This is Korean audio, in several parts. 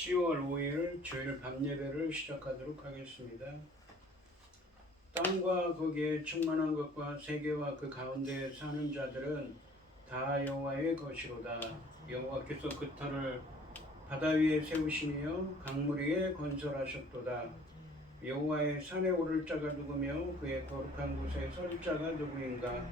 10월 5일 주일 밤 예배를 시작하도록 하겠습니다. 땅과 거기에 충만한 것과 세계와 그 가운데 사는 자들은 다 여호와의 것이로다. 여호와께서 그 터를 바다 위에 세우시며 강물 위에 건설하셨도다. 여호와의 산에 오를 자가 누구며 그의 거룩한 곳에 설 자가 누구인가?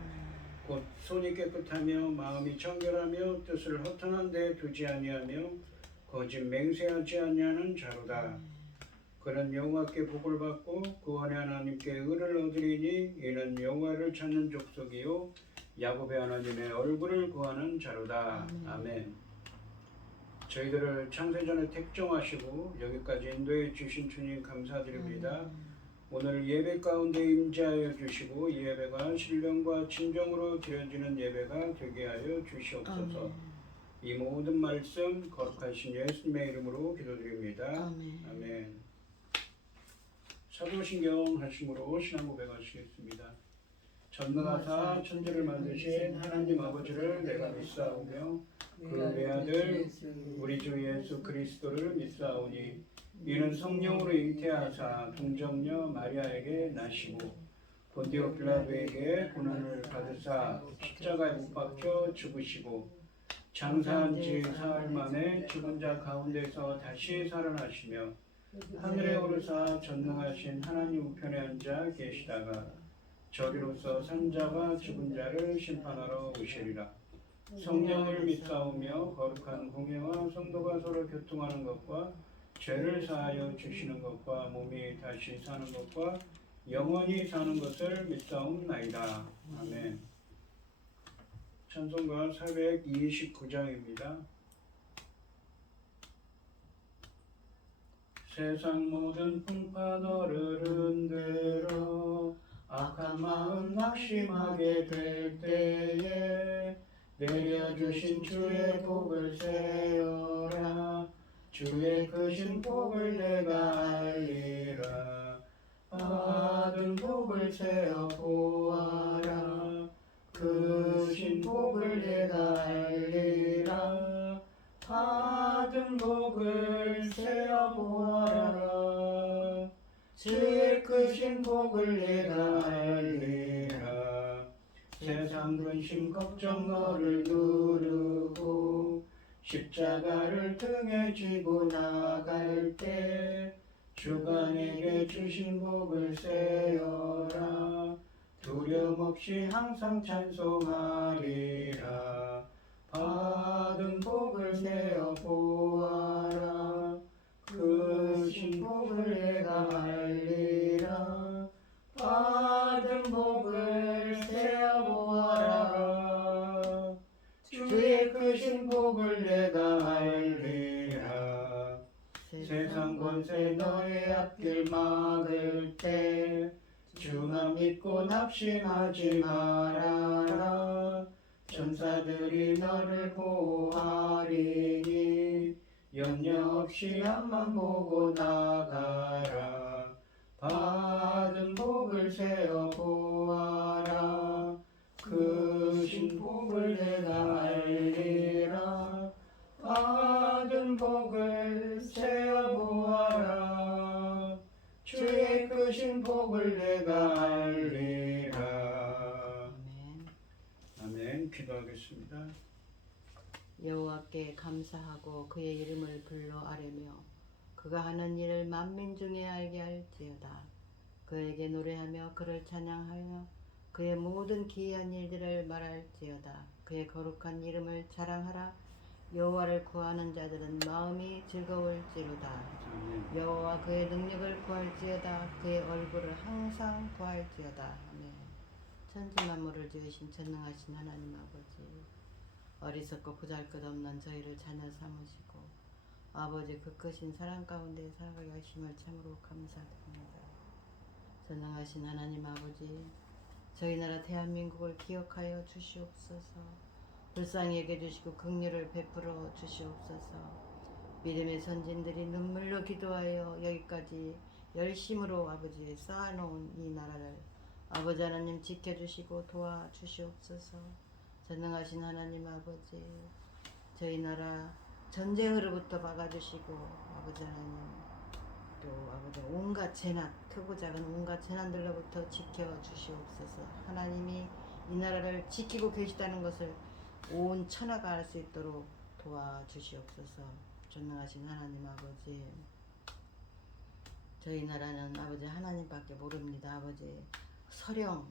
곧 손이 깨끗하며 마음이 청결하며 뜻을 허탄한 데 두지 아니하며 거짓 맹세하지 아니하는 자로다. 그는 여호와께 복을 받고 구원의 하나님께 의를 얻으리니 이는 여호와를 찾는 족속이요 야곱의 하나님의 얼굴을 구하는 자로다. 아멘. 저희들을 창세전에 택정하시고 여기까지 인도해 주신 주님 감사드립니다. 오늘 예배 가운데 임재하여 주시고 이 예배가 신령과 진정으로 드려지는 예배가 되게 하여 주시옵소서. 이 모든 말씀 거룩하신 예수님의 이름으로 기도드립니다. 아멘. 사도신경 하심으로 신앙 고백하시겠습니다. 전능하사 천지를 만드신 하나님 아버지를 내가 믿사오며 그 외아들 우리 주 예수 그리스도를 믿사오니 이는 성령으로 잉태하사 동정녀 마리아에게 나시고 본디오 빌라도에게 고난을 받으사 십자가에 못 박혀 죽으시고 장사한 지 사흘 만에 죽은 자 가운데서 다시 살아나시며 하늘에 오르사 전능하신 하나님 우편에 앉아 계시다가 저리로서 산자와 죽은 자를 심판하러 오시리라. 성령을 믿사오며 거룩한 공예와 성도가 서로 교통하는 것과 죄를 사하여 주시는 것과 몸이 다시 사는 것과 영원히 사는 것을 믿사옵나이다. 아멘. 찬송가 429장입니다. 세상 모든 풍파 너를 흔들어 악한 마음 낙심하게 될 때에 내려주신 주의 복을 세어라. 주의 크신 복을 내가 알리라. 받은 복을 세어 보아라. 크신 복을 내가 알리라. 받은 복을 세어 보아라. 주의 크신 복을 내가 알리라. 세상 근심 걱정 너를 누르고 십자가를 등에 지고 나갈 때 주가 내게 주신 복을 세어라. 두려움 없이 항상 찬송하리라. 받은 복을 세어 보아라. 크신 복을 내가 알리라. 받은 복을 세어 보아라. 주의 크신 복을 내가 알리라. 세상 권세 너의 앞길 막을 때 주만 믿고 낙심하지 말아라. 천사들이 너를 보호하리니 염려 없이 앞만 보고 나가라. 받은 복을 세어 보아라. 크신 복을 내가 알리라. 받은 복을 세어 보아라. 주의 크신 복을 내가 알리라. 아멘. 기도하겠습니다. 여호와께 감사하고 그의 이름을 불러 아뢰며 그가 하는 일을 만민 중에 알게 할지어다. 그에게 노래하며 그를 찬양하며 그의 모든 기이한 일들을 말할지어다. 그의 거룩한 이름을 자랑하라. 여호와를 구하는 자들은 마음이 즐거울지로다. 여호와 그의 능력을 구할지어다. 그의 얼굴을 항상 구할지어다. 아멘. 천지 만물을 지으신 전능하신 하나님 아버지, 어리석고 보잘것없는 저희를 자녀 삼으시고 아버지 그 크신 사랑 가운데 살아가게 하심을 참으로 감사드립니다. 전능하신 하나님 아버지, 저희 나라 대한민국을 기억하여 주시옵소서. 불쌍히 여겨주시고 긍휼을 베풀어 주시옵소서. 믿음의 선진들이 눈물로 기도하여 여기까지 열심으로 아버지 쌓아놓은 이 나라를 아버지 하나님 지켜주시고 도와주시옵소서. 전능하신 하나님 아버지, 저희 나라 전쟁으로부터 막아주시고 아버지 하나님 또 아버지 온갖 재난 크고 작은 온갖 재난들로부터 지켜주시옵소서. 하나님이 이 나라를 지키고 계시다는 것을 온 천하가 알 수 있도록 도와주시옵소서. 전능하신 하나님 아버지, 저희 나라는 아버지 하나님밖에 모릅니다. 아버지 서령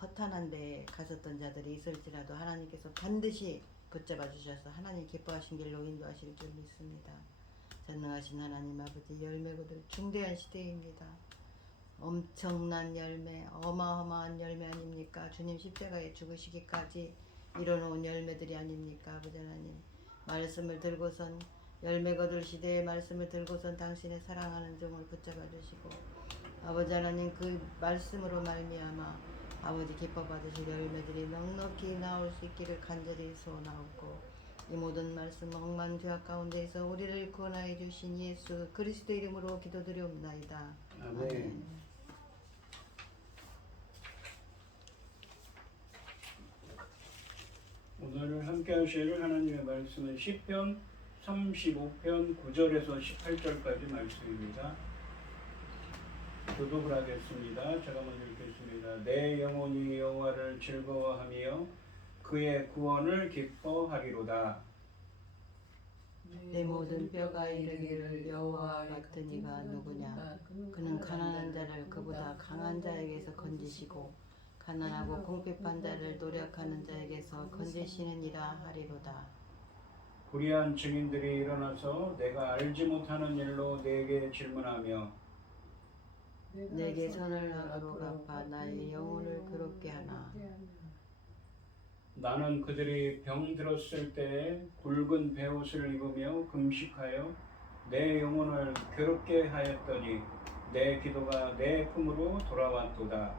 허탄한 데에 갔었던 자들이 있을지라도 하나님께서 반드시 붙잡아 주셔서 하나님 기뻐하신 길로 인도하실 줄 믿습니다. 전능하신 하나님 아버지, 열매고들 중대한 시대입니다. 엄청난 열매, 어마어마한 열매 아닙니까? 주님 십자가에 죽으시기까지 이뤄놓은 열매들이 아닙니까? 아버지 하나님, 말씀을 들고선 열매 거둘 시대의 말씀을 들고선 당신의 사랑하는 종을 붙잡아 주시고 아버지 하나님 그 말씀으로 말미암아 아버지 기뻐 받으실 열매들이 넉넉히 나올 수 있기를 간절히 소원하옵고, 이 모든 말씀 억만 죄악 가운데에서 우리를 구원하여 주신 예수 그리스도 이름으로 기도드리옵나이다. 아멘. 오늘 함께 하실 하나님의 말씀은 시편 35편 9절에서 18절까지 말씀입니다. 교독을 하겠습니다. 제가 먼저 읽겠습니다. 내 영혼이 여호와를 즐거워하며 그의 구원을 기뻐하리로다. 내 모든 뼈가 이르기를 여호와 같은 이가 누구냐. 그는 가난한 자를 그보다 강한 자에게서 건지시고 가난하고 궁핍한 자를 노력하는 자에게서 건지시느니라 하리로다. 불의한 증인들이 일어나서 내가 알지 못하는 일로 내게 질문하며 내게 선을 악으로 갚아 나의 영혼을 괴롭게 하나. 나는 그들이 병들었을 때에 굵은 베옷을 입으며 금식하여 내 영혼을 괴롭게 하였더니 내 기도가 내 품으로 돌아왔도다.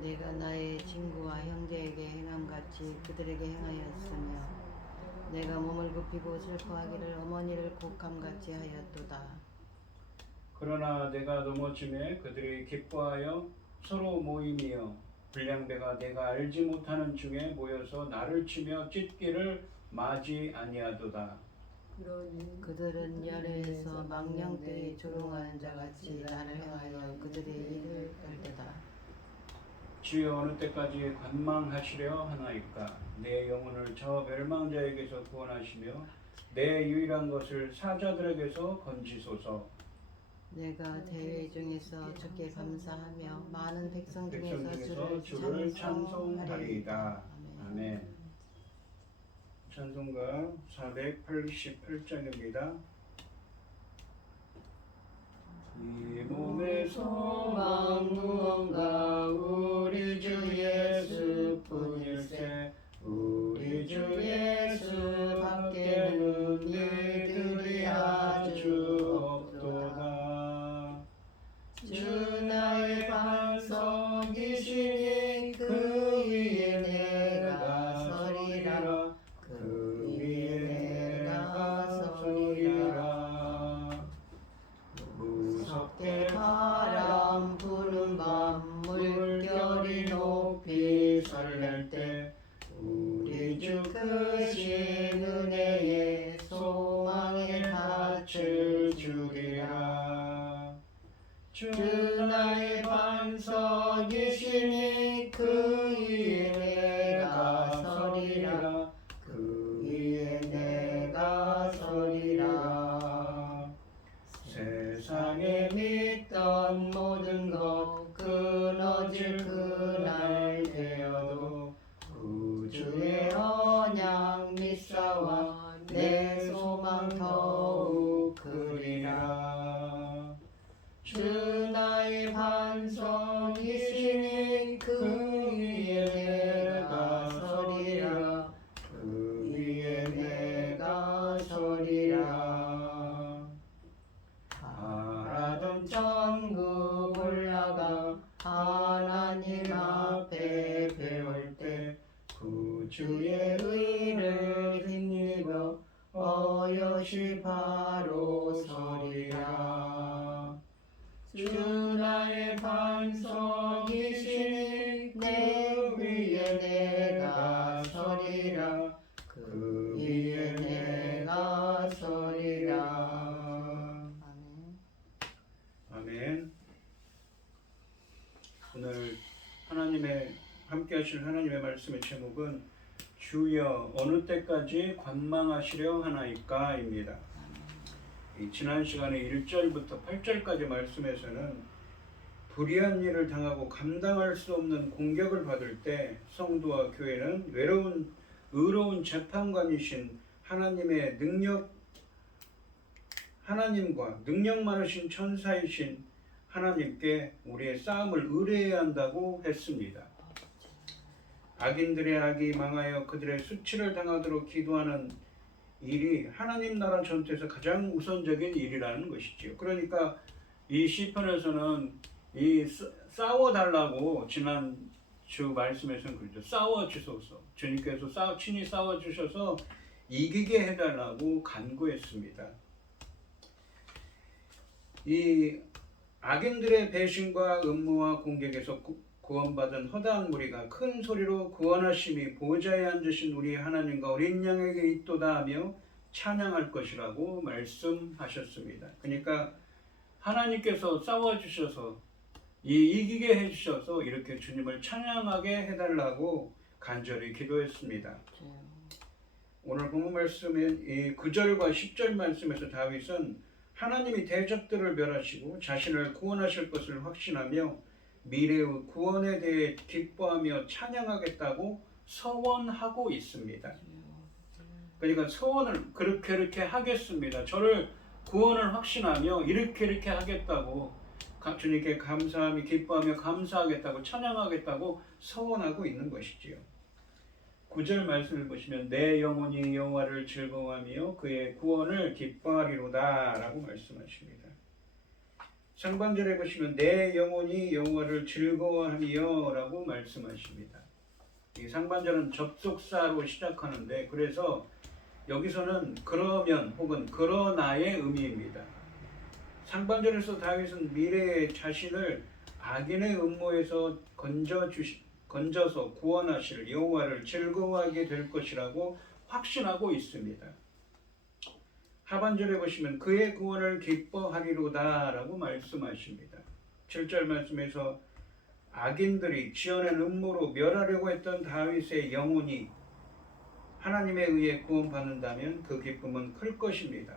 내가 나의 친구와 형제에게 행함같이 그들에게 행하였으며 내가 몸을 굽히고 슬퍼하기를 어머니를 곡함같이 하였도다. 그러나 내가 넘어짐에 그들이 기뻐하여 서로 모임이여 불량배가 내가 알지 못하는 중에 모여서 나를 치며 찢기를 마지 아니하도다. 그들은 열에서 망령되이 조롱하는 자같이 나를 향하여 그들의 일을 떨대다. 주여 어느 때까지 관망하시려 하나이까. 내 영혼을 저 멸망자에게서 구원하시며 내 유일한 것을 사자들에게서 건지소서. 내가 대회 중에서 주께 감사하며 많은 백성 중에서 주를 주를 찬송하리이다. 찬송하리이다. 아멘. 찬송가 488장입니다. 이 몸의 소망 무언가 우리 주 예수뿐일세. 우리 주 예수 밖에는 일들이 아주 없도다. 주 나의 반석이시니 그 위에 내가 서리라. 그 위에 내가 서리라. 무섭게 바람 부는 밤 물결이 높이 설렐 때 우리 주 크신 은혜에 소망의 닻을 주리라. 주 나의 반석이시니 그 위에 내가 서리라. 그 위에 내가 서리라. 세상에 믿던 모든 것 끊어질 그날 되어도 구주의 언약 믿사와 내 소망 더욱 크리라. 주 나의 반석이시니 그 위에 내가 서리라. 그 위에 내가 서리라. 바라던 천국 올라가 하나님 앞에 배울 때 구주의 의를 힘입어 어여시 바로 서리라. 주 나의 반석이시니 내 위에 내가 서리라. 그 위에 내가 서리라. 함께 하실 하나님의 말씀의 제목은 주여 어느 때까지 관망하시려 하나이까입니다. 지난 시간에 1절부터 8절까지 말씀에서는 불의한 일을 당하고 감당할 수 없는 공격을 받을 때 성도와 교회는 의로운 재판관이신 하나님과 능력 많으신 천사이신 하나님께 우리의 싸움을 의뢰해야 한다고 했습니다. 악인들의 악이 망하여 그들의 수치를 당하도록 기도하는 일이 하나님 나라 전투에서 가장 우선적인 일이라는 것이지요. 그러니까 이 시편에서는 이 싸워달라고 지난 주 말씀에서는 그렇죠. 싸워주소서. 주님께서 친히 싸워주셔서 이기게 해달라고 간구했습니다. 이 악인들의 배신과 음모와 공격에서 구원받은 허다한 무리가 큰 소리로 구원하심이 보좌에 앉으신 우리 하나님과 어린 양에게 있도다 하며 찬양할 것이라고 말씀하셨습니다. 그러니까 하나님께서 싸워주셔서 이기게 해주셔서 이렇게 주님을 찬양하게 해달라고 간절히 기도했습니다. 오늘 본문 말씀인 이 9절과 10절 말씀에서 다윗은 하나님이 대적들을 멸하시고 자신을 구원하실 것을 확신하며 미래의 구원에 대해 기뻐하며 찬양하겠다고 서원하고 있습니다. 그러니까 서원을 그렇게 하겠습니다. 저를 구원을 확신하며 이렇게 하겠다고 주님께 감사하며 기뻐하며 감사하겠다고 찬양하겠다고 서원하고 있는 것이지요. 9절 말씀을 보시면 내 영혼이 여호와를 즐거워하며 그의 구원을 기뻐하리로다 라고 말씀하십니다. 상반절에 보시면 내 영혼이 여호와를 즐거워하며 라고 말씀하십니다. 이 상반절은 접속사로 시작하는데 그래서 여기서는 그러면 혹은 그러나의 의미입니다. 상반절에서 다윗은 미래의 자신을 악인의 음모에서 건져서 구원하실 여호와를 즐거워하게 될 것이라고 확신하고 있습니다. 하반절에 보시면 그의 구원을 기뻐하리로다 라고 말씀하십니다. 7절 말씀에서 악인들이 지어낸 음모로 멸하려고 했던 다윗의 영혼이 하나님에 의해 구원받는다면 그 기쁨은 클 것입니다.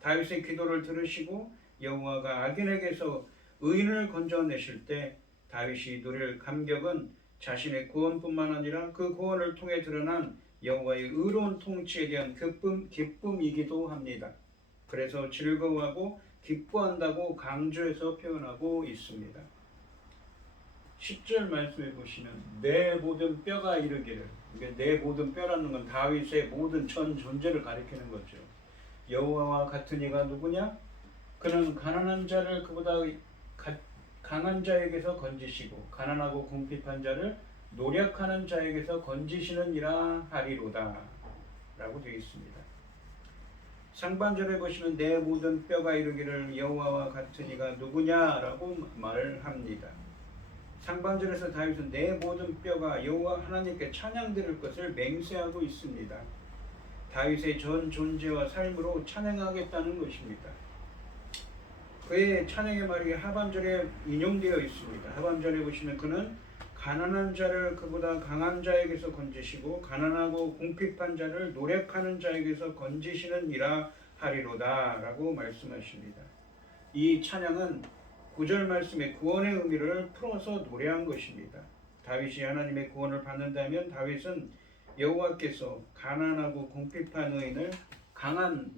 다윗의 기도를 들으시고 여호와가 악인에게서 의인을 건져내실 때 다윗이 누릴 감격은 자신의 구원뿐만 아니라 그 구원을 통해 드러난 여호와의 의로운 통치에 대한 기쁨이기도 합니다. 그래서 즐거워하고 기뻐한다고 강조해서 표현하고 있습니다. 10절 말씀해 보시면 내 모든 뼈가 이르기를, 내 모든 뼈라는 건 다윗의 모든 전 존재를 가리키는 거죠. 여호와와 같은 이가 누구냐? 그는 가난한 자를 그보다 강한 자에게서 건지시고 가난하고 궁핍한 자를 노력하는 자에게서 건지시는 이라 하리로다 라고 되어 있습니다. 상반절에 보시면 내 모든 뼈가 이르기를 여호와와 같은 이가 누구냐라고 말합니다. 상반절에서 다윗은 내 모든 뼈가 여호와 하나님께 찬양드릴 것을 맹세하고 있습니다. 다윗의 전 존재와 삶으로 찬양하겠다는 것입니다. 그의 찬양의 말이 하반절에 인용되어 있습니다. 하반절에 보시면 그는 가난한 자를 그보다 강한 자에게서 건지시고 가난하고 궁핍한 자를 노력하는 자에게서 건지시는 이라 하리로다 라고 말씀하십니다. 이 찬양은 9절 말씀의 구원의 의미를 풀어서 노래한 것입니다. 다윗이 하나님의 구원을 받는다면 다윗은 여호와께서 가난하고 궁핍한 의인을 강한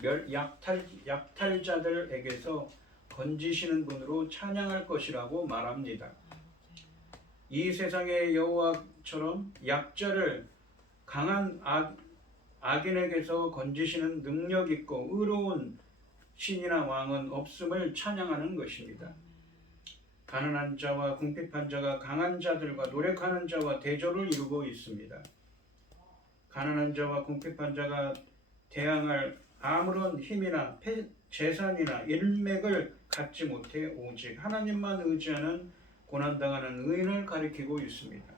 약탈자들에게서 건지시는 분으로 찬양할 것이라고 말합니다. 이 세상의 여호와처럼 약자를 강한 악인에게서 건지시는 능력 있고 의로운 신이나 왕은 없음을 찬양하는 것입니다. 가난한 자와 궁핍한 자가 강한 자들과 노력하는 자와 대조를 이루고 있습니다. 가난한 자와 궁핍한 자가 대항할 아무런 힘이나 재산이나 인맥을 갖지 못해 오직 하나님만 의지하는 고난당하는 의인을 가리키고 있습니다.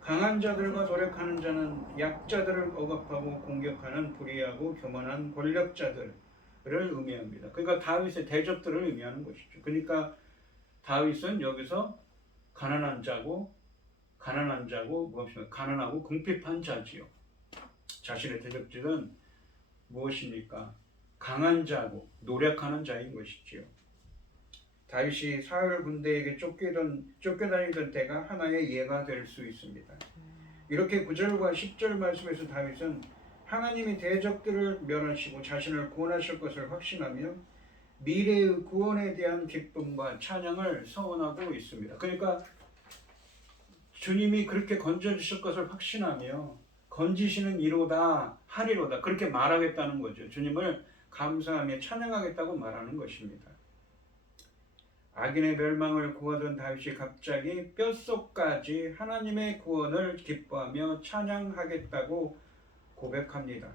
강한 자들과 노력하는 자는 약자들을 억압하고 공격하는 불의하고 교만한 권력자들을 의미합니다. 그러니까 다윗의 대적들을 의미하는 것이죠. 그러니까 다윗은 여기서 가난한 자고 가난한 자고 무엇입니까? 가난하고 궁핍한 자지요. 자신의 대적들은 무엇입니까? 강한 자고 노력하는 자인 것이지요. 다윗이 사울 군대에게 쫓겨다니던 때가 하나의 예가 될 수 있습니다. 이렇게 9절과 10절 말씀에서 다윗은 하나님이 대적들을 멸하시고 자신을 구원하실 것을 확신하며 미래의 구원에 대한 기쁨과 찬양을 선언하고 있습니다. 그러니까 주님이 그렇게 건져주실 것을 확신하며 건지시는 이로다 하리로다 그렇게 말하겠다는 거죠. 주님을 감사하며 찬양하겠다고 말하는 것입니다. 악인의 멸망을 구하던 다윗이 갑자기 뼛속까지 하나님의 구원을 기뻐하며 찬양하겠다고 고백합니다.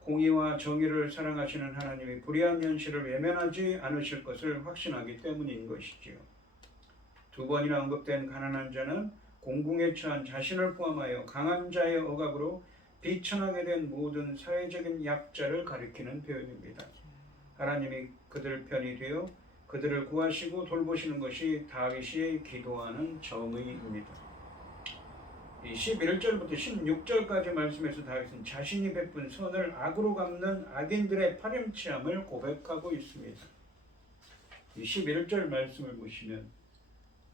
공의와 정의를 사랑하시는 하나님이 불의한 현실을 외면하지 않으실 것을 확신하기 때문인 것이지요. 두 번이나 언급된 가난한 자는 공궁에 처한 자신을 포함하여 강한 자의 억압으로 비천하게 된 모든 사회적인 약자를 가리키는 표현입니다. 하나님이 그들 편이 되어 그들을 구하시고 돌보시는 것이 다윗이 기도하는 정의입니다. 11절부터 16절까지 말씀에서 다윗은 자신이 베푼 선을 악으로 갚는 악인들의 파렴치함을 고백하고 있습니다. 11절 말씀을 보시면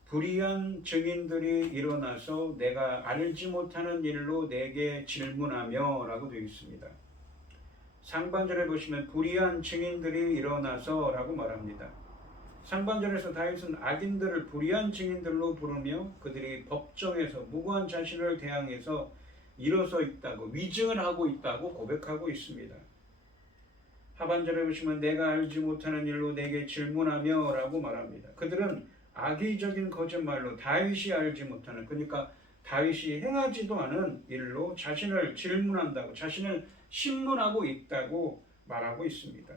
불의한 증인들이 일어나서 내가 알지 못하는 일로 내게 질문하며 라고 되어 있습니다. 상반절에 보시면 불의한 증인들이 일어나서 라고 말합니다. 상반절에서 다윗은 악인들을 불의한 증인들로 부르며 그들이 법정에서 무고한 자신을 대항해서 일어서 있다고 위증을 하고 있다고 고백하고 있습니다. 하반절에 보시면 내가 알지 못하는 일로 내게 질문하며 라고 말합니다. 그들은 악의적인 거짓말로 다윗이 알지 못하는 그러니까 다윗이 행하지도 않은 일로 자신을 질문한다고 자신을 신문하고 있다고 말하고 있습니다.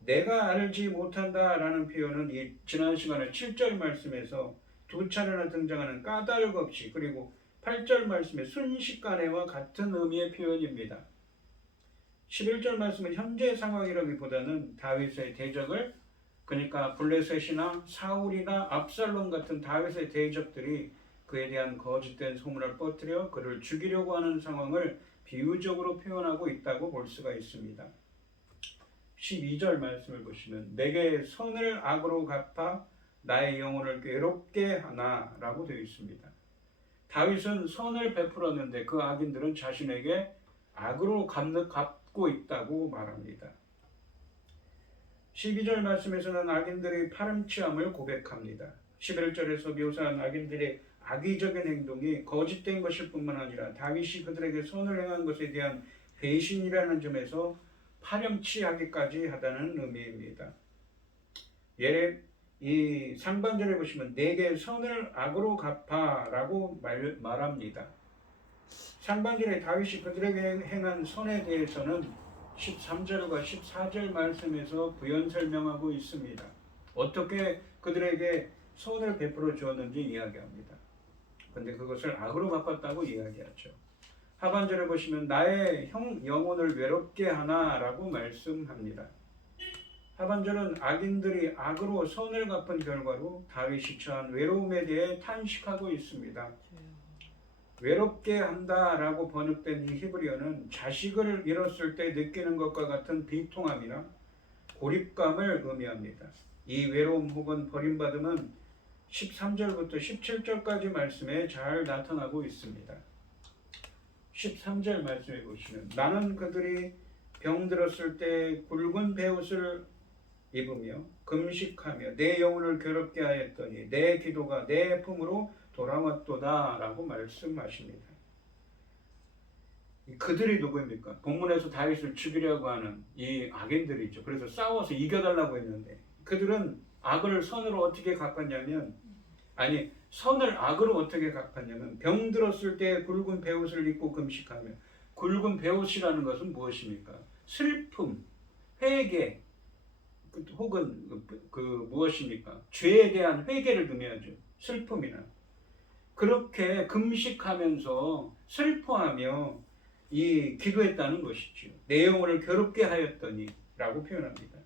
내가 알지 못한다라는 표현은 이 지난 시간에 7절 말씀에서 두 차례나 등장하는 까닭 없이 그리고 8절 말씀의 순식간에와 같은 의미의 표현입니다. 11절 말씀은 현재 상황이라기보다는 다윗의 대적을 그러니까 블레셋이나 사울이나 압살롬 같은 다윗의 대적들이 그에 대한 거짓된 소문을 퍼뜨려 그를 죽이려고 하는 상황을 비유적으로 표현하고 있다고 볼 수가 있습니다. 12절 말씀을 보시면 내게 선을 악으로 갚아 나의 영혼을 괴롭게 하나 라고 되어 있습니다. 다윗은 선을 베풀었는데 그 악인들은 자신에게 악으로 갚고 있다고 말합니다. 12절 말씀에서는 악인들의 파렴치함을 고백합니다. 11절에서 묘사한 악인들의 악의적인 행동이 거짓된 것일 뿐만 아니라 다윗이 그들에게 선을 행한 것에 대한 배신이라는 점에서 파렴치하기까지 하다는 의미입니다. 이 상반절에 보시면 내게 선을 악으로 갚아라고 말합니다. 상반절에 다윗이 그들에게 행한 선에 대해서는 13절과 14절 말씀에서 부연 설명하고 있습니다. 어떻게 그들에게 선을 베풀어 주었는지 이야기합니다. 그런데 그것을 악으로 갚았다고 이야기하죠. 하반절에 보시면 나의 영혼을 외롭게 하나라고 말씀합니다. 하반절은 악인들이 악으로 선을 갚은 결과로 다윗이 처한 외로움에 대해 탄식하고 있습니다. 외롭게 한다라고 번역된 이 히브리어는 자식을 잃었을 때 느끼는 것과 같은 비통함이나 고립감을 의미합니다. 이 외로움 혹은 버림받음은 13절부터 17절까지 말씀에 잘 나타나고 있습니다. 13절 말씀해 보시면 나는 그들이 병들었을 때 굵은 베옷을 입으며 금식하며 내 영혼을 괴롭게 하였더니 내 기도가 내 품으로 돌아왔도다 라고 말씀하십니다. 그들이 누구입니까? 본문에서 다윗을 죽이려고 하는 이 악인들이죠. 그래서 싸워서 이겨달라고 했는데 그들은 악을 선으로 어떻게 갚았냐면 선을 악으로 어떻게 갚았냐면 병들었을 때 굵은 베옷을 입고 금식하며 굵은 베옷이라는 것은 무엇입니까? 슬픔, 회개 혹은 무엇입니까? 죄에 대한 회개를 의미하죠. 슬픔이나 그렇게 금식하면서 슬퍼하며 이 기도했다는 것이죠. 내 영혼을 괴롭게 하였더니 라고 표현합니다.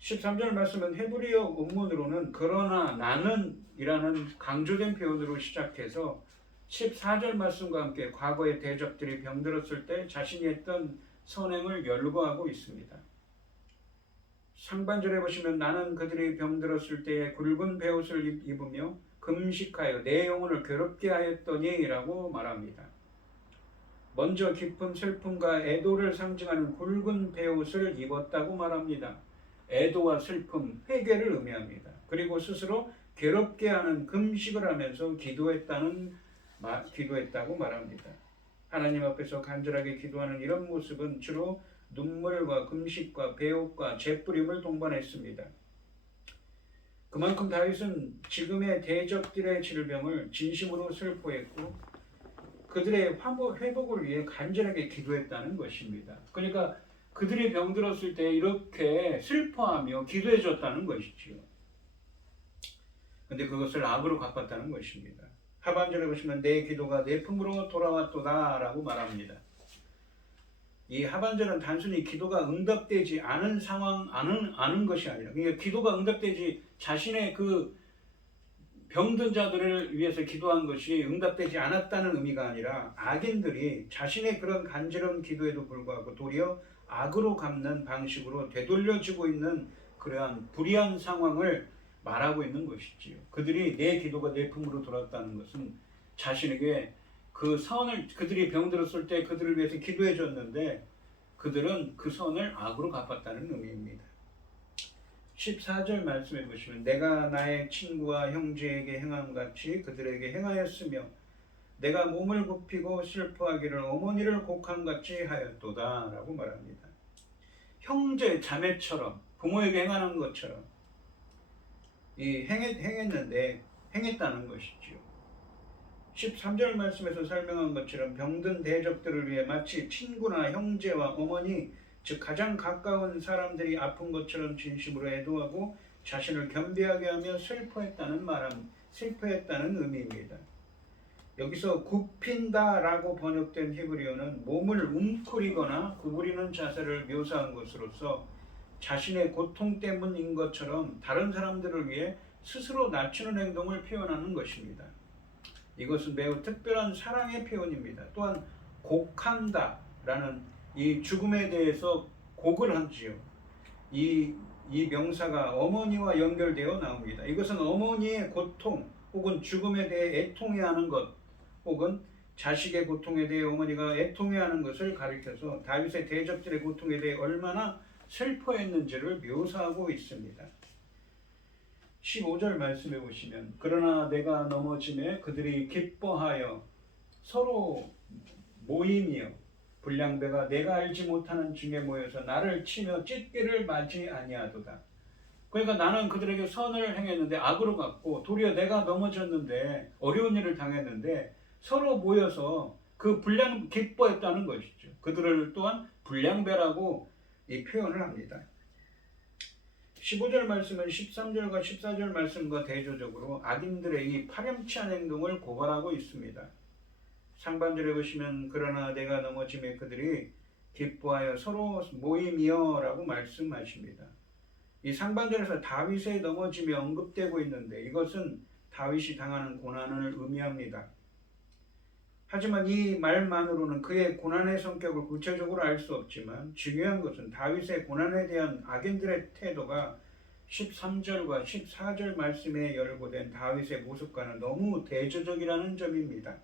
13절 말씀은 헤브리어 원문으로는 그러나 나는 이라는 강조된 표현으로 시작해서 14절 말씀과 함께 과거의 대적들이 병들었을 때 자신이 했던 선행을 열거하고 있습니다. 상반절에 보시면 나는 그들이 병들었을 때에 굵은 베옷을 입으며 금식하여 내 영혼을 괴롭게 하였더니 라고 말합니다. 먼저 깊은 슬픔과 애도를 상징하는 굵은 베옷을 입었다고 말합니다. 애도와 슬픔, 회개를 의미합니다. 그리고 스스로 괴롭게 하는 금식을 하면서 기도했다고 말합니다. 하나님 앞에서 간절하게 기도하는 이런 모습은 주로 눈물과 금식과 배옥과 재뿌림을 동반했습니다. 그만큼 다윗은 지금의 대적들의 질병을 진심으로 슬퍼했고 그들의 회복을 위해 간절하게 기도했다는 것입니다. 그러니까 그들이 병들었을 때 이렇게 슬퍼하며 기도해 줬다는 것이지요. 근데 그것을 악으로 갚았다는 것입니다. 하반절에 보시면 내 기도가 내 품으로 돌아왔도다 라고 말합니다. 이 하반절은 단순히 기도가 응답되지 않은 상황, 아는 것이 아니라, 그러니까 기도가 응답되지 자신의 그 병든 자들을 위해서 기도한 것이 응답되지 않았다는 의미가 아니라 악인들이 자신의 그런 간절한 기도에도 불구하고 도리어 악으로 갚는 방식으로 되돌려지고 있는 그러한 불의한 상황을 말하고 있는 것이지요. 그들이 내 기도가 내 품으로 돌아왔다는 것은 자신에게 그 선을, 그들이 병들었을 때 그들을 위해서 기도해 줬는데 그들은 그 선을 악으로 갚았다는 의미입니다. 14절 말씀해 보시면 내가 나의 친구와 형제에게 행함같이 그들에게 행하였으며 내가 몸을 굽히고 슬퍼하기를 어머니를 곡함같이 하였도다 라고 말합니다. 형제 자매처럼 부모에게 행하는 것처럼 행했다는 것이지요. 13절 말씀에서 설명한 것처럼 병든 대적들을 위해 마치 친구나 형제와 어머니, 즉 가장 가까운 사람들이 아픈 것처럼 진심으로 애도하고 자신을 겸비하게 하며 슬퍼했다는 의미입니다. 여기서 굽힌다라고 번역된 히브리어는 몸을 웅크리거나 구부리는 자세를 묘사한 것으로서 자신의 고통 때문인 것처럼 다른 사람들을 위해 스스로 낮추는 행동을 표현하는 것입니다. 이것은 매우 특별한 사랑의 표현입니다. 또한 곡한다라는 이 죽음에 대해서 곡을 하지요. 이 명사가 어머니와 연결되어 나옵니다. 이것은 어머니의 고통 혹은 죽음에 대해 애통해하는 것, 혹은 자식의 고통에 대해 어머니가 애통해하는 것을 가리켜서 다윗의 대적들의 고통에 대해 얼마나 슬퍼했는지를 묘사하고 있습니다. 15절 말씀해 보시면 그러나 내가 넘어짐에 그들이 기뻐하여 서로 모이며 불량배가 내가 알지 못하는 중에 모여서 나를 치며 찢기를 맞이 아니하도다. 그러니까 나는 그들에게 선을 행했는데 악으로 갚고 도리어 내가 넘어졌는데 어려운 일을 당했는데 서로 모여서 그 기뻐했다는 것이죠. 그들을 또한 불량배라고 이 표현을 합니다. 15절 말씀은 13절과 14절 말씀과 대조적으로 악인들의 이 파렴치한 행동을 고발하고 있습니다. 상반절에 보시면 그러나 내가 넘어짐에 그들이 기뻐하여 서로 모이며 라고 말씀하십니다. 이 상반절에서 다윗의 넘어짐이 언급되고 있는데 이것은 다윗이 당하는 고난을 의미합니다. 하지만 이 말만으로는 그의 고난의 성격을 구체적으로 알 수 없지만 중요한 것은 다윗의 고난에 대한 악인들의 태도가 13절과 14절 말씀에 열거된 다윗의 모습과는 너무 대조적이라는 점입니다.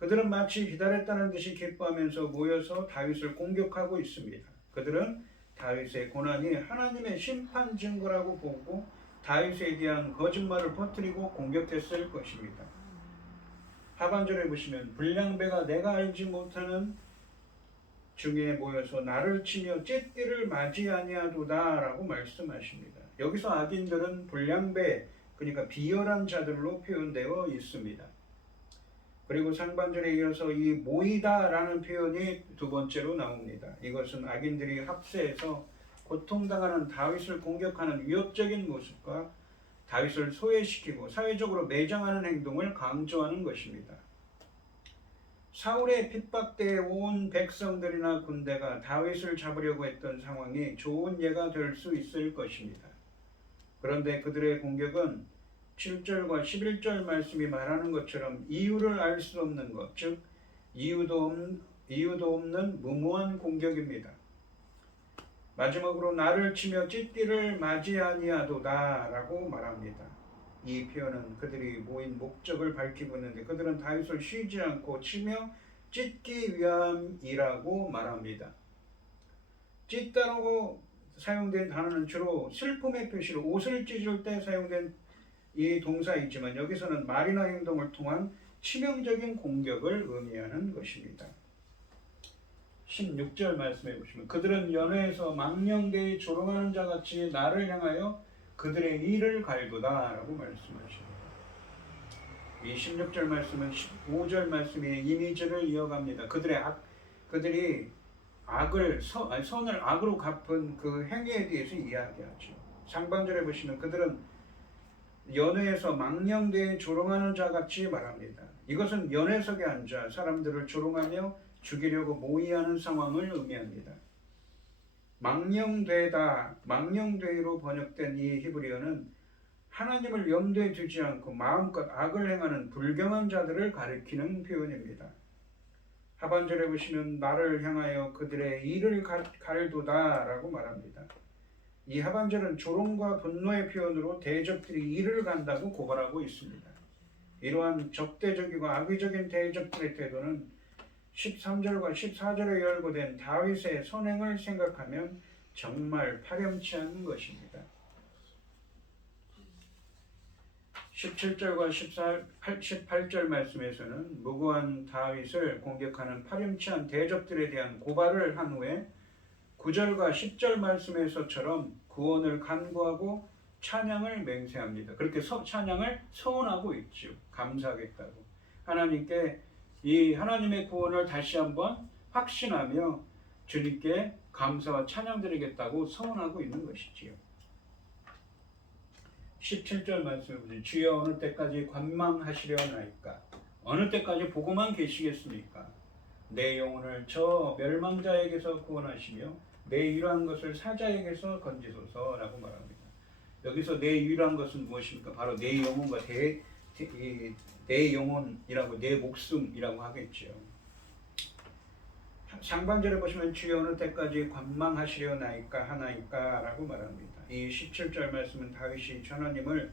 그들은 마치 기다렸다는 듯이 기뻐하면서 모여서 다윗을 공격하고 있습니다. 그들은 다윗의 고난이 하나님의 심판 증거라고 보고 다윗에 대한 거짓말을 퍼뜨리고 공격했을 것입니다. 하반절에 보시면 불량배가 내가 알지 못하는 중에 모여서 나를 치며 찢기를 맞이 아니하도다 라고 말씀하십니다. 여기서 악인들은 불량배, 그러니까 비열한 자들로 표현되어 있습니다. 그리고 상반절에 이어서 이 모이다 라는 표현이 두 번째로 나옵니다. 이것은 악인들이 합세해서 고통당하는 다윗을 공격하는 위협적인 모습과 다윗을 소외시키고 사회적으로 매장하는 행동을 강조하는 것입니다. 사울의 핍박대에 온 백성들이나 군대가 다윗을 잡으려고 했던 상황이 좋은 예가 될 수 있을 것입니다. 그런데 그들의 공격은 7절과 11절 말씀이 말하는 것처럼 이유를 알 수 없는 것, 즉 이유도 없는 무모한 공격입니다. 마지막으로 나를 치며 찢기를 맞이하니하도다 라고 말합니다. 이 표현은 그들이 모인 목적을 밝히고 있는데 그들은 다윗을 쉬지 않고 치며 찢기 위함이라고 말합니다. 찢다라고 사용된 단어는 주로 슬픔의 표시로 옷을 찢을 때 사용된 이 동사이지만 여기서는 말이나 행동을 통한 치명적인 공격을 의미하는 것입니다. 16절 말씀해 보시면 그들은 연회에서 망령되이 조롱하는 자같이 나를 향하여 그들의 이를 갈구다 라고 말씀하십니다. 이 16절 말씀은 15절 말씀의 이미지를 이어갑니다. 그들이 선을 악으로 갚은 그 행위에 대해서 이야기하죠. 상반절에 보시면 그들은 연회에서 망령되이 조롱하는 자같이 말합니다. 이것은 연회석에 앉아 사람들을 조롱하며 죽이려고 모의하는 상황을 의미합니다. 망령되이로 번역된 이 히브리어는 하나님을 염두에 두지 않고 마음껏 악을 행하는 불경한 자들을 가리키는 표현입니다. 하반절에 보시면 나를 향하여 그들의 이를 갈도다 라고 말합니다. 이 하반절은 조롱과 분노의 표현으로 대적들이 이를 간다고 고발하고 있습니다. 이러한 적대적이고 악의적인 대적들의 태도는 13절과 14절에 열거된 다윗의 선행을 생각하면 정말 파렴치 않은 것입니다. 17절과 18절 말씀에서는 무고한 다윗을 공격하는 파렴치한 대적들에 대한 고발을 한 후에 9절과 10절 말씀에서처럼 구원을 간구하고 찬양을 맹세합니다. 그렇게 찬양을 서원하고 있죠. 감사하겠다고. 하나님께 이 하나님의 구원을 다시 한번 확신하며 주님께 감사와 찬양드리겠다고 서원하고 있는 것이지요. 17절 말씀해 보세요. 주여 어느 때까지 관망하시려나이까? 어느 때까지 보고만 계시겠습니까? 내 영혼을 저 멸망자에게서 구원하시며 내 유일한 것을 사자에게서 건지소서라고 말합니다. 여기서 내 유일한 것은 무엇입니까? 바로 내 영혼과 내 영혼이라고 내 목숨이라고 하겠죠. 상반절에 보시면 주여 어느 때까지 관망하시려나이까 하나이까 라고 말합니다. 이 17절 말씀은 다윗이 하나님을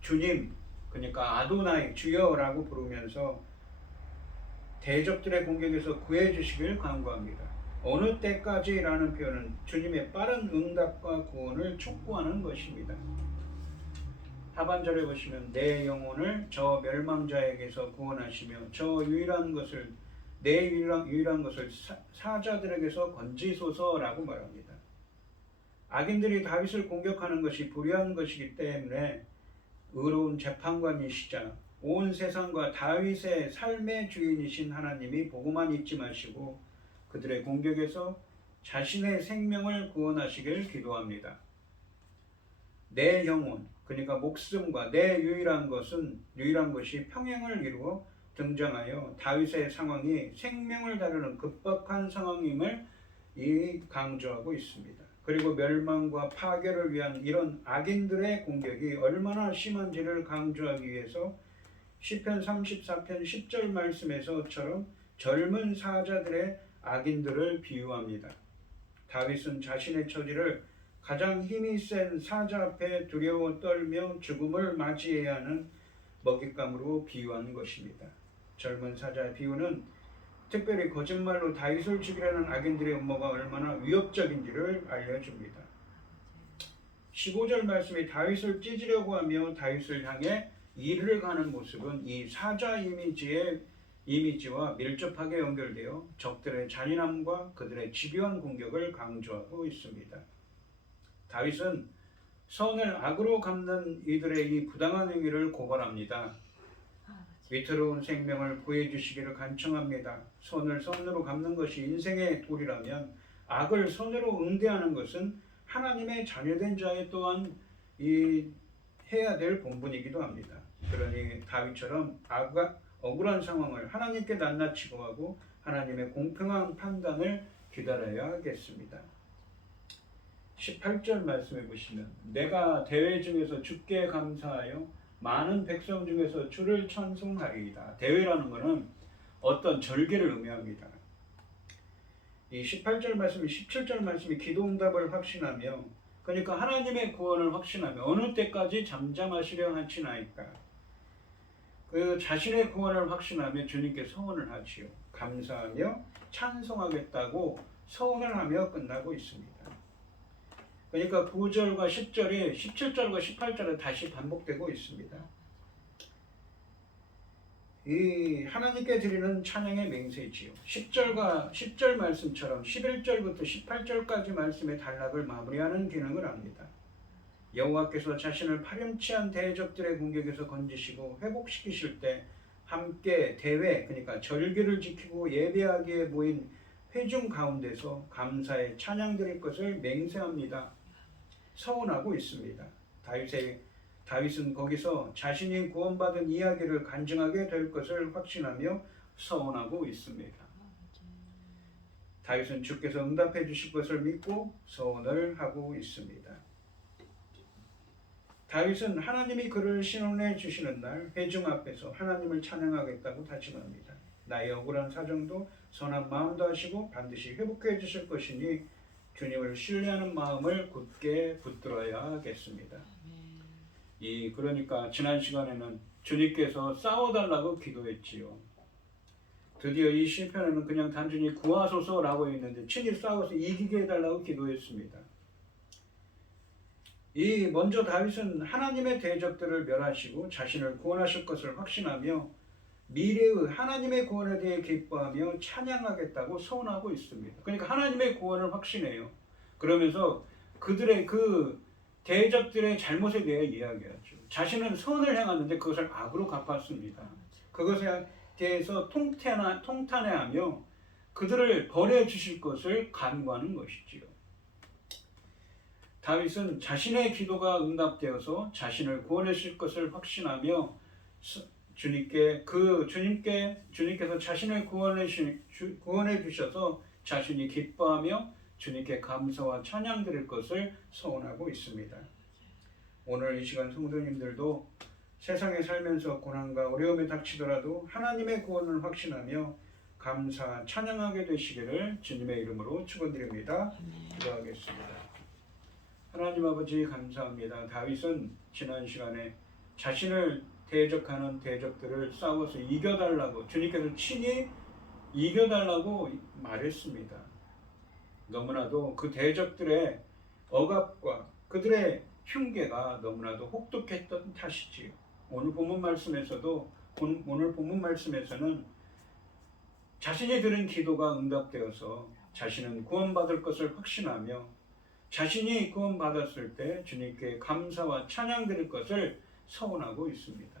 주님, 그러니까 아도나이 주여라고 부르면서 대적들의 공격에서 구해 주시길 간구합니다. 어느 때까지라는 표현은 주님의 빠른 응답과 구원을 촉구하는 것입니다. 하반절에 보시면 내 영혼을 저 멸망자에게서 구원하시며 저 유일한 것을 내 유일한 것을 사자들에게서 건지소서라고 말합니다. 악인들이 다윗을 공격하는 것이 불의한 것이기 때문에 의로운 재판관이시자 온 세상과 다윗의 삶의 주인이신 하나님이 보고만 있지 마시고 그들의 공격에서 자신의 생명을 구원하시길 기도합니다. 내 영혼, 그러니까 목숨과 내 유일한 것이 평행을 이루어 등장하여 다윗의 상황이 생명을 다루는 급박한 상황임을 강조하고 있습니다. 그리고 멸망과 파괴를 위한 이런 악인들의 공격이 얼마나 심한지를 강조하기 위해서 시편 34편 10절 말씀에서처럼 젊은 사자들의 악인들을 비유합니다. 다윗은 자신의 처지를 가장 힘이 센 사자 앞에 두려워 떨며 죽음을 맞이해야 하는 먹잇감으로 비유한 것입니다. 젊은 사자의 비유는 특별히 거짓말로 다윗을 죽이려는 악인들의 음모가 얼마나 위협적인지를 알려줍니다. 15절 말씀이 다윗을 찢으려고 하며 다윗을 향해 이를 가는 모습은 이 사자 이미지와 밀접하게 연결되어 적들의 잔인함과 그들의 집요한 공격을 강조하고 있습니다. 다윗은 선을 악으로 갚는 이들의 이 부당한 행위를 고발합니다. 위태로운 생명을 구해 주시기를 간청합니다. 선을 선으로 갚는 것이 인생의 도리라면 악을 선으로 응대하는 것은 하나님의 자녀된 자의 또한 해야 될 본분이기도 합니다. 그러니 다윗처럼 억울한 상황을 하나님께 낱낱이 고하고 하나님의 공평한 판단을 기다려야겠습니다. 18절 말씀해 보시면 내가 대회 중에서 주께 감사하여 많은 백성 중에서 주를 찬송하리이다. 대회라는 것은 어떤 절개를 의미합니다. 이 18절 말씀이 17절 말씀이 기도응답을 확신하며, 그러니까 하나님의 구원을 확신하며 어느 때까지 잠잠하시려 하시나이까. 그 자신의 구원을 확신하며 주님께 서원을 하지요. 감사하며 찬송하겠다고 서원을 하며 끝나고 있습니다. 그러니까 9절과 10절이 17절과 18절에 다시 반복되고 있습니다. 이 하나님께 드리는 찬양의 맹세지요. 10절 말씀처럼 11절부터 18절까지 말씀의 단락을 마무리하는 기능을 합니다. 여호와께서 자신을 파렴치한 대적들의 공격에서 건지시고 회복시키실 때 함께 대회, 그러니까 절기를 지키고 예배하기에 모인 회중 가운데서 감사의 찬양 드릴 것을 맹세합니다. 서원하고 있습니다. 다윗은 거기서 자신이 구원받은 이야기를 간증하게 될 것을 확신하며 서원하고 있습니다. 다윗은 주께서 응답해 주실 것을 믿고 서원을 하고 있습니다. 다윗은 하나님이 그를 신원해 주시는 날 회중 앞에서 하나님을 찬양하겠다고 다짐합니다. 나의 억울한 사정도 선한 마음도 하시고 반드시 회복해 주실 것이니 주님을 신뢰하는 마음을 굳게 붙들어야겠습니다. 그러니까 지난 시간에는 주님께서 싸워달라고 기도했지요. 드디어 이 시편에는 그냥 단순히 구하소서라고 했는데 친히 싸워서 이기게 해달라고 기도했습니다. 먼저 다윗은 하나님의 대적들을 멸하시고 자신을 구원하실 것을 확신하며 미래의 하나님의 구원에 대해 기뻐하며 찬양하겠다고 서원하고 있습니다. 그러니까 하나님의 구원을 확신해요. 그러면서 그들의 그 대적들의 잘못에 대해 이야기하죠. 자신은 선을 행하는데 그것을 악으로 갚았습니다. 그것에 대해서 통탄해하며 그들을 벌해 주실 것을 간구하는 것이지요. 다윗은 자신의 기도가 응답되어서 자신을 구원해 주실 것을 확신하며 주님께서 자신을 구원해 주셔서 자신이 기뻐하며 주님께 감사와 찬양 드릴 것을 서원하고 있습니다. 오늘 이 시간 성도님들도 세상에 살면서 고난과 어려움에 닥치더라도 하나님의 구원을 확신하며 감사 찬양하게 되시기를 주님의 이름으로 축원드립니다. 기도하겠습니다. 하나님 아버지 감사합니다. 다윗은 지난 시간에 자신을 대적하는 대적들을 싸워서 이겨달라고 주님께서 친히 이겨달라고 말했습니다. 너무나도 그 대적들의 억압과 그들의 흉계가 너무나도 혹독했던 탓이지요. 오늘 본문 말씀에서는 자신이 드린 기도가 응답되어서 자신은 구원받을 것을 확신하며 자신이 구원받았을 때 주님께 감사와 찬양 드릴 것을 서원하고 있습니다.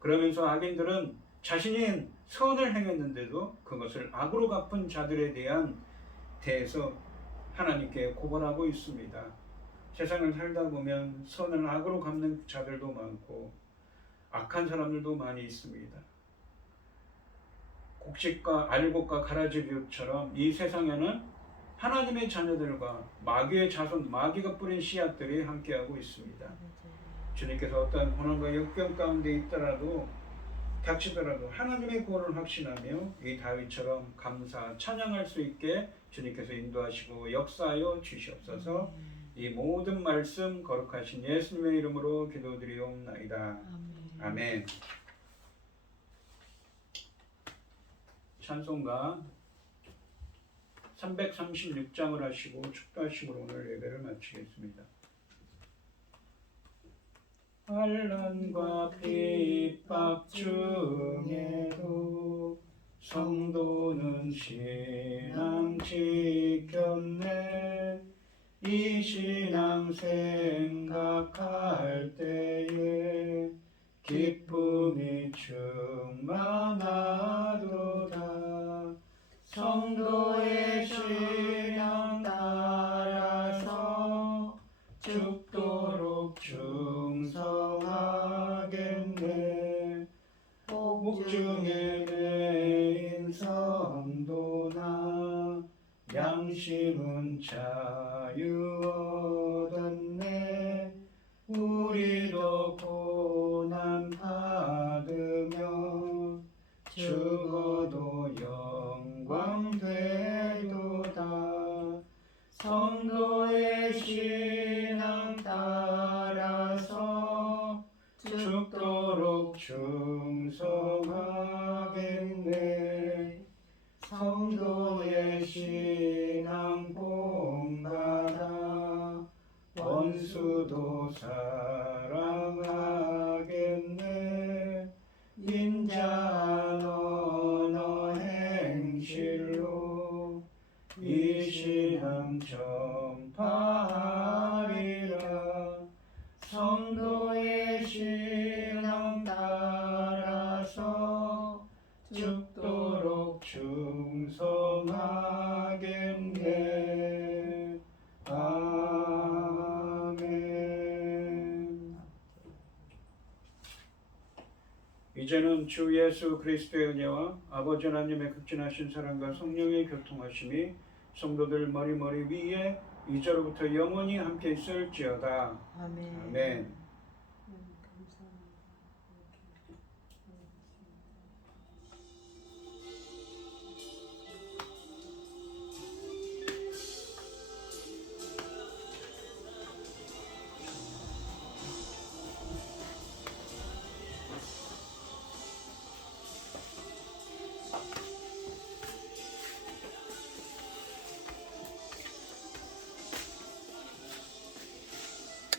그러면서 악인들은 자신이 선을 행했는데도 그것을 악으로 갚은 자들에 대해서 하나님께 고발하고 있습니다. 세상을 살다 보면 선을 악으로 갚는 자들도 많고 악한 사람들도 많이 있습니다. 곡식과 알곡과 가라지비옷처럼 이 세상에는 하나님의 자녀들과 마귀의 자손, 마귀가 뿌린 씨앗들이 함께하고 있습니다. 주님께서 어떤 고난과 역경 가운데 닥치더라도 하나님의 구원을 확신하며 이 다윗처럼 감사, 찬양할 수 있게 주님께서 인도하시고 역사하여 주시옵소서. 이 모든 말씀 거룩하신 예수님의 이름으로 기도드리옵나이다. 아멘. 찬송가 336장을 하시고 축도하심으로 오늘 예배를 마치겠습니다. 환난과 핍박 중에도 성도는 신앙 지켰네. 이 신앙 생각할 때에 기쁨이 충만하도다. 성도의 신앙 따라서 죽도록 충성하겠네. 복중에 매인 성도나 양심은 자유 얻었네. 우리도 충성하겠네. 성도의 신앙 본받아 원수도 사랑하겠네. 인자한 언어 행실로 이 신앙 전파하리라. 성도의 신앙 따라서 죽도록 충성하겠네. 아멘. 이제는 주 예수 그리스도의 은혜와 아버지 하나님의 극진하신 사랑과 성령의 교통하심이 성도들 머리 위에 이제로부터 영원히 함께 있을지어다. 아멘. 아멘.